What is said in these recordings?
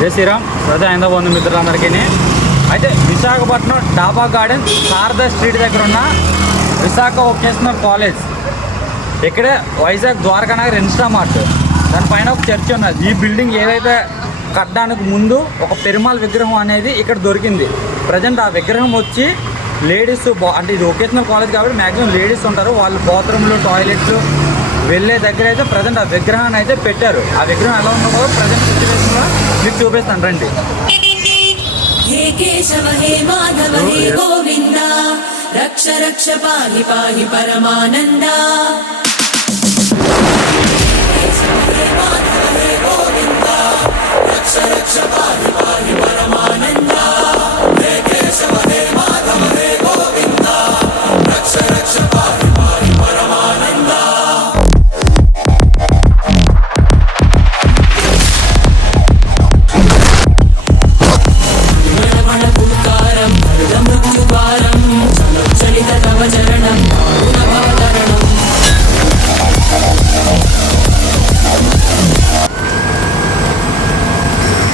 జై శ్రీరామ్. ప్రజా హైందవ బంధు మిత్రులందరికీ. అయితే విశాఖపట్నం డాబా గార్డెన్ శారదా స్ట్రీట్ దగ్గర ఉన్న విశాఖ వొకేషనల్ కాలేజ్. ఇక్కడే వైజాగ్ ద్వారకా నగర్ ఇన్స్టా మార్ట్. దానిపైన ఒక చర్చ్ ఉన్నది. ఈ బిల్డింగ్ ఏదైతే కట్టడానికి ముందు ఒక పెరుమాల్ విగ్రహం అనేది ఇక్కడ దొరికింది. ప్రజెంట్ ఆ విగ్రహం వచ్చి లేడీస్ అంటే ఇది వొకేషనల్ కాలేజ్ కాబట్టి మ్యాక్సిమం లేడీస్ ఉంటారు. వాళ్ళు బాత్రూమ్లు టాయిలెట్లు వెళ్ళే దగ్గర అయితే ప్రజెంట్ ఆ విగ్రహాన్ని అయితే పెట్టారు. ఆ విగ్రహం ఎలా ఉందో కూడా ప్రజెంట్ చూపిస్తాను రండి. రక్ష రక్ష పాహి పాహి పరమానందా.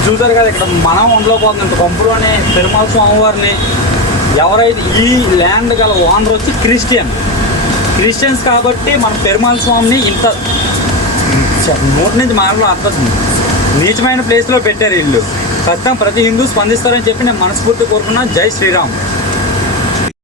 చూసారు కదా ఇక్కడ మనం ఉండలేకపోతుంది కొంపులోని తిరుమల స్వామివారిని ఎవరైతే ఈ ల్యాండ్ గల ఓనర్ వచ్చి క్రిస్టియన్ క్రిస్టియన్స్ కాబట్టి మన పెరుమాల స్వామిని ఇంత నోటి నుంచి మాటలు అర్థం నీచమైన ప్లేస్లో పెట్టారు ఇల్లు ఖచ్చితంగా ప్రతి హిందూ స్పందిస్తారని చెప్పి నేను మనస్ఫూర్తి కోరుకున్నా. జై శ్రీరామ్.